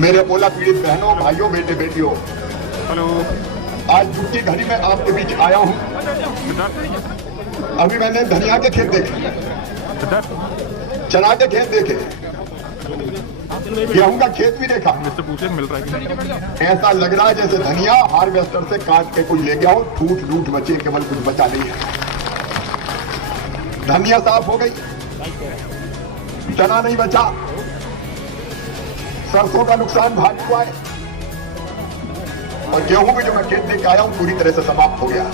मेरे ओला पीड़ित बहनों, भाइयों, बेटे बेटियों, हेलो, आज दुख की घड़ी में आपके बीच आया हूँ। अभी मैंने धनिया के खेत देखे, चना के खेत देखे, गेहूं का खेत भी देखा। मुझसे पूछे मिल रहा है कि नहीं? ऐसा लग रहा है जैसे धनिया हार्वेस्टर से काट के कोई ले गया हो, ठूठ लूट बचे, केवल कुछ बचा नहीं है। धनिया साफ हो गई, चना नहीं बचा, सरसों का नुकसान भारी हुआ है, और गेहूं भी जो मैं खेत देख के आया हूं पूरी तरह से समाप्त हो गया।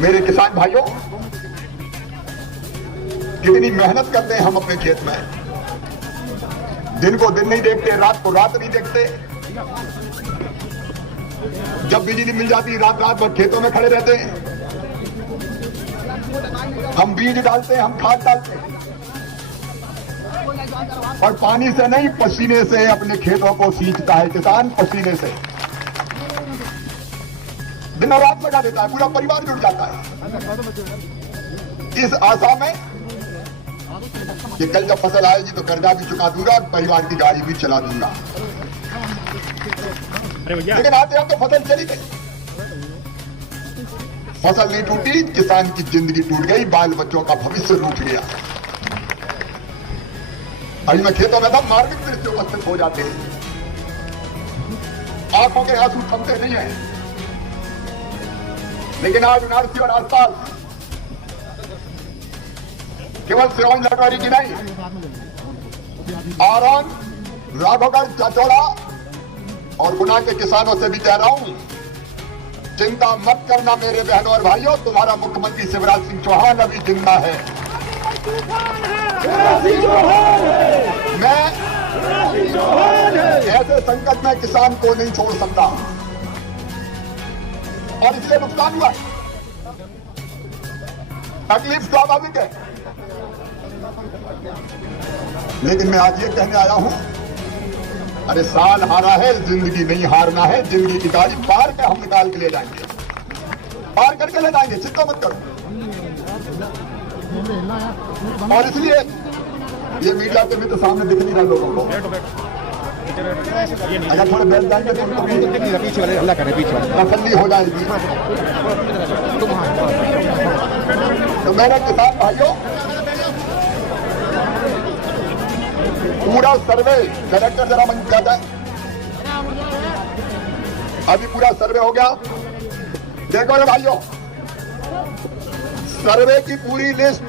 मेरे किसान भाइयों, कितनी मेहनत करते हैं हम अपने खेत में, दिन को दिन नहीं देखते, रात को रात नहीं देखते। जब बिजली मिल जाती रात रात भर खेतों में खड़े रहते हैं। हम बीज डालते हैं, हम खाद डालते हैं, और पानी से नहीं पसीने से अपने खेतों को सींचता है किसान। पसीने से दिन और रात लगा देता है, पूरा परिवार जुट जाता है इस आशा में कि कल जब फसल आएगी तो कर्जा भी चुका दूंगा, परिवार की गाड़ी भी चला दूंगा। लेकिन आते आते फसल चली गई, फसल नहीं टूटी, किसान की जिंदगी टूट गई, बाल बच्चों का भविष्य टूट गया। अभी मैं खेतों में था, मार्मिक दृश्य उपस्थित हो जाते हैं, आंखों के आंसू थमते नहीं है। लेकिन आज उनारसी और आसपास केवल सेवन लटवारी की नहीं, आरण, राघवगढ़, चाचौड़ा और गुना के किसानों से भी कह रहा हूं, चिंता मत करना मेरे बहनों और भाइयों, तुम्हारा मुख्यमंत्री शिवराज सिंह चौहान अभी जिंदा है। मैं ऐसे संकट में किसान को नहीं छोड़ सकता, और इसलिए नुकसान हुआ, तकलीफ स्वाभाविक है। लेकिन मैं आज ये कहने आया हूं, अरे साल हारा है, जिंदगी नहीं हारना है। जिंदगी की गाड़ी पार के हम निकाल के ले जाएंगे, पार करके ले जाएंगे, चिंता मत करो। और इसलिए ये मीडिया के भी तो सामने दिख नहीं रहा लोगों को। अगर थोड़े बैठ जाएंगे तो तसल्ली हो जाएगी। तो मेरे किसान भाइयों, पूरा सर्वे कलेक्टर जरा मंच कर जाए, अभी पूरा सर्वे हो गया। देखो रे भाइयों, सर्वे की पूरी लिस्ट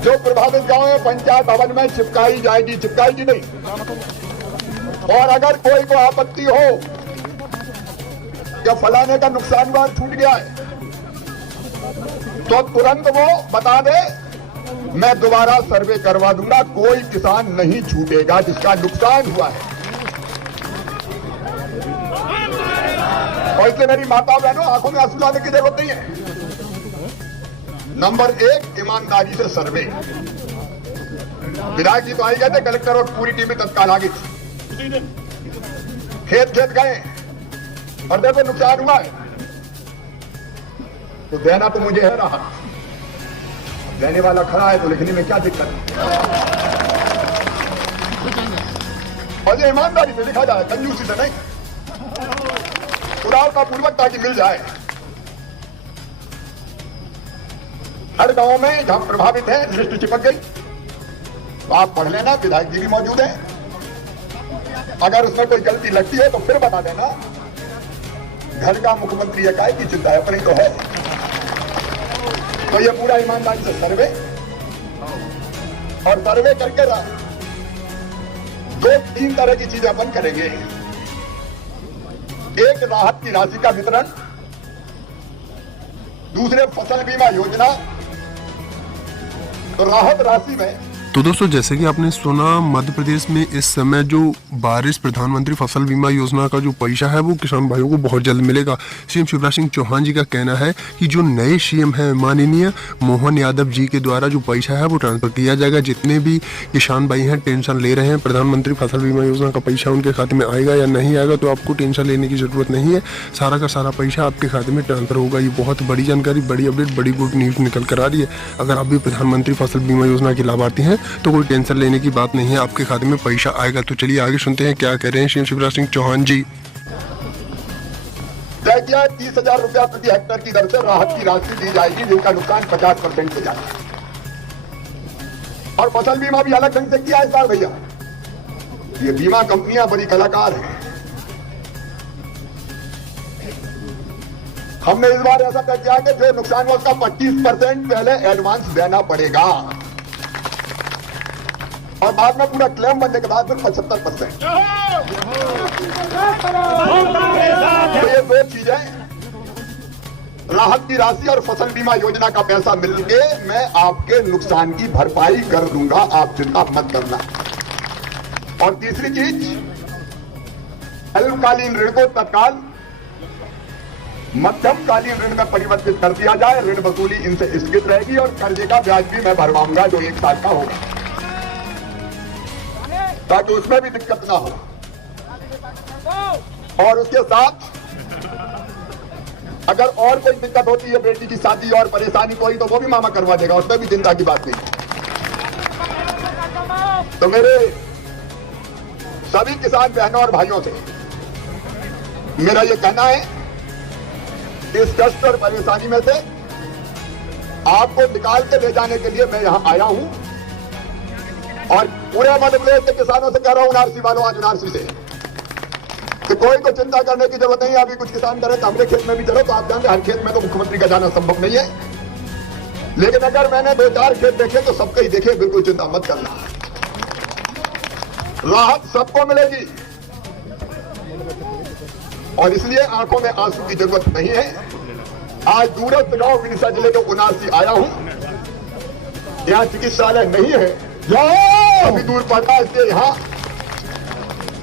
जो प्रभावित गांव है पंचायत भवन में चिपकाई जाएगी, चिपकाएगी नहीं। और अगर कोई को आपत्ति हो कि फलाने का नुकसान हुआ, छूट गया है, तो तुरंत वो बता दे, मैं दोबारा सर्वे करवा दूंगा। कोई किसान नहीं छूटेगा जिसका नुकसान हुआ है। और इसलिए मेरी माता बहनों, आंखों में आंसू लाने की जरूरत नहीं है। नंबर 1, ईमानदारी से सर्वे। विधायक जी तो आई गए थे, कलेक्टर और पूरी टीम तत्काल आ गई, खेत खेत गए और देखो नुकसान हुआ है, तो देना तो मुझे है रहा, देने वाला खड़ा है तो लिखने में क्या दिक्कत है। और ये ईमानदारी से लिखा जाए, कंजूसी से नहीं, उदारता पूर्वक, ताकि मिल जाए। हर गांव में जहां प्रभावित है लिस्ट चिपक गई, तो आप पढ़ लेना, विधायक जी भी मौजूद है। अगर उसमें कोई गलती लगती है तो फिर बता देना। घर का मुख्यमंत्री इकाई की चिंता है, अपनी तो है। तो ये पूरा ईमानदारी से सर्वे, और सर्वे करके 2-3 तरह की चीजें अपन करेंगे। एक, राहत की राशि का वितरण, दूसरे फसल बीमा योजना। तो राहत राशि में, तो दोस्तों, जैसे कि आपने सुना, मध्य प्रदेश में इस समय जो बारिश प्रधानमंत्री फसल बीमा योजना का जो पैसा है वो किसान भाइयों को बहुत जल्द मिलेगा। सीएम शिवराज सिंह चौहान जी का कहना है कि जो नए सीएम हैं माननीय मोहन यादव जी के द्वारा जो पैसा है वो ट्रांसफर किया जाएगा। जितने भी किसान भाई हैं टेंशन ले रहे हैं प्रधानमंत्री फसल बीमा योजना का पैसा उनके खाते में आएगा या नहीं आएगा, तो आपको टेंशन लेने की जरूरत नहीं है। सारा का सारा पैसा आपके खाते में ट्रांसफर होगा। ये बहुत बड़ी जानकारी, बड़ी अपडेट, बड़ी गुड न्यूज निकल कर आ रही है। अगर आप भी प्रधानमंत्री फसल बीमा योजना के लाभार्थी हैं तो कोई टेंशन लेने की बात नहीं है, आपके खाते में पैसा आएगा। तो चलिए आगे सुनते हैं क्या कह रहे हैं सीएम शिवराज सिंह चौहान जी। तय किया 30,000 रुपया प्रति हेक्टेयर की दर से राहत की राशि दी जाएगी, जिनका नुकसान 50% से ज्यादा। और फसल बीमा भी अलग ढंग से किया इस बार भैया। ये बीमा कंपनियां बड़ी कलाकार हैं। हमने इस बार ऐसा तय किया कि जो नुकसान हुआ उसका 25% पहले एडवांस देना पड़ेगा और बाद में पूरा क्लेम बनने के बाद फिर 75%। तो ये दो चीजें, राहत की राशि और फसल बीमा योजना का पैसा मिलके मैं आपके नुकसान की भरपाई कर दूंगा, आप चिंता मत करना। और तीसरी चीज, अल्पकालीन ऋण को तत्काल मध्यमकालीन ऋण में परिवर्तित कर दिया जाए। ऋण वसूली इनसे स्थगित रहेगी और कर्जे का ब्याज भी मैं भरवाऊंगा जो 1 साल का होगा, ताकि उसमें भी दिक्कत ना हो। और उसके साथ अगर और कोई दिक्कत होती है, बेटी की शादी और परेशानी कोई, तो वो भी मामा करवा देगा, उसमें भी चिंता की बात नहीं। तो मेरे सभी किसान बहनों और भाइयों से मेरा ये कहना है, इस कष्ट और परेशानी में से आपको निकाल के ले जाने के लिए मैं यहां आया हूं। और पूरे मध्य प्रदेश के किसानों से कह रहा हूं, उनारसी वालों, आज उनारसी से, कि कोई को चिंता करने की जरूरत नहीं है। अभी कुछ किसान करे तो हमने खेत में भी चलो, तो आप जानते हैं हर खेत में तो मुख्यमंत्री का जाना संभव नहीं है, लेकिन अगर मैंने 2-4 खेत देखे तो सबके ही देखे, बिल्कुल चिंता मत करना। राहत सबको मिलेगी और इसलिए आंखों में आंसू की जरूरत नहीं है। आज दूरस्थ गांव विदिशा जिले के उनारसी आया हूं, यहां चिकित्सालय नहीं है, अभी दूर पड़ता है, इसलिए यहां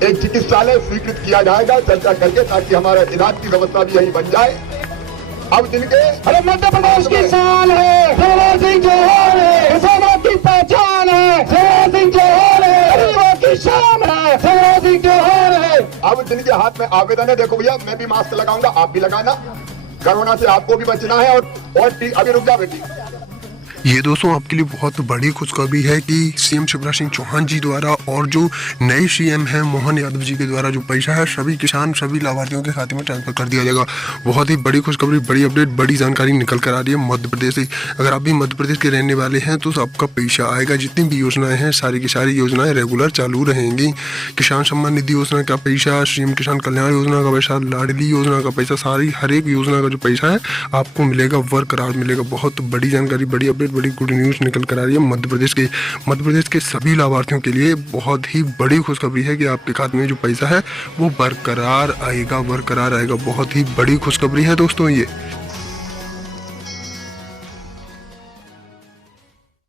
एक चिकित्सालय स्वीकृत किया जाएगा चर्चा करके, ताकि हमारा इलाज की व्यवस्था भी यही बन जाए। अब जिनके अरे मध्य प्रदेश की शान है, शिवराज सिंह चौहान है, किसानों की पहचान है, शिवराज सिंह चौहान है, गरीबों की शान है, शिवराज सिंह चौहान है। अब जिनके हाथ में आवेदन है, देखो भैया, मैं भी मास्क लगाऊंगा, आप भी लगाना, कोरोना से आपको भी बचना है। और अभी रुक जा बेटी, ये दोस्तों आपके लिए बहुत बड़ी खुशखबरी है कि सीएम शिवराज सिंह चौहान जी द्वारा और जो नए सीएम हैं मोहन यादव जी के द्वारा जो पैसा है सभी किसान, सभी लाभार्थियों के खाते में ट्रांसफर कर दिया जाएगा। बहुत ही बड़ी खुशखबरी, बड़ी अपडेट, बड़ी जानकारी निकल कर आ रही है मध्य प्रदेश से। अगर आप भी मध्य प्रदेश के रहने वाले हैं तो आपका पैसा आएगा। जितनी भी योजनाएं हैं सारी की सारी योजनाएं रेगुलर चालू रहेंगी। किसान सम्मान निधि योजना का पैसा, सीएम किसान कल्याण योजना का पैसा, लाडली योजना का पैसा, सारी हर एक योजना का जो पैसा है आपको मिलेगा, बरकरार मिलेगा। बहुत बड़ी जानकारी, बड़ी अपडेट, बड़ी गुड न्यूज़ निकल कर आ रही है मध्य प्रदेश के सभी लाभार्थियों के लिए। बहुत ही बड़ी खुशखबरी है कि आपके खाते में जो पैसा है वो बरकरार आएगा। बहुत ही बड़ी खुशखबरी है दोस्तों ये।